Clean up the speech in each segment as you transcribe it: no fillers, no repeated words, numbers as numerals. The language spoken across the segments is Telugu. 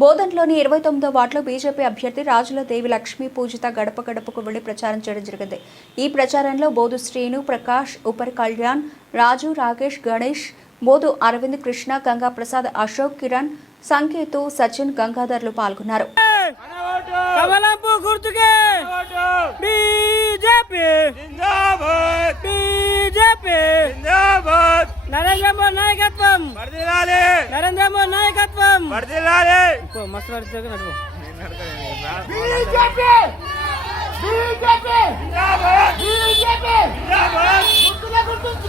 బోధన్లోని 29వ వార్డులో బీజేపీ అభ్యర్థి రాజుల దేవి లక్ష్మి పూజిత గడప గడపకు వెళ్లి ప్రచారం చేయడం జరిగింది. ఈ ప్రచారంలో బోధు శ్రీను, ప్రకాష్, ఉపరి కళ్యాణ్, రాజు, రాకేష్, గణేష్, బోధు అరవింద్, కృష్ణ, గంగా ప్రసాద్, అశోక్, కిరణ్, సంకేతు, సచిన్, గంగాధర్లు పాల్గొన్నారు. నరేంద్ర మోదీ నాయకత్వం నరేంద్ర మోదీ నాయకత్వం మస్తు నడుపు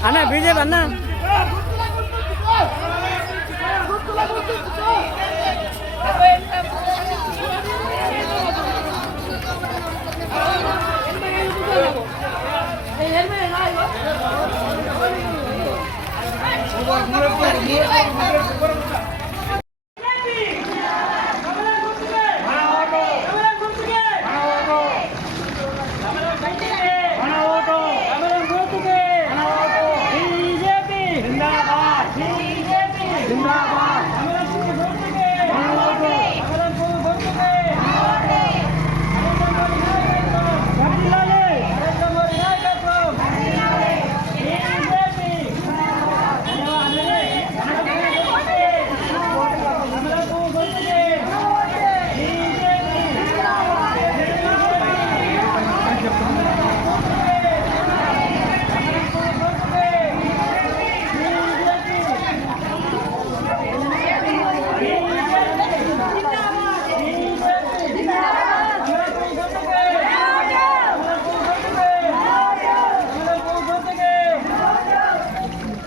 అన్న బీజేపీ అన్న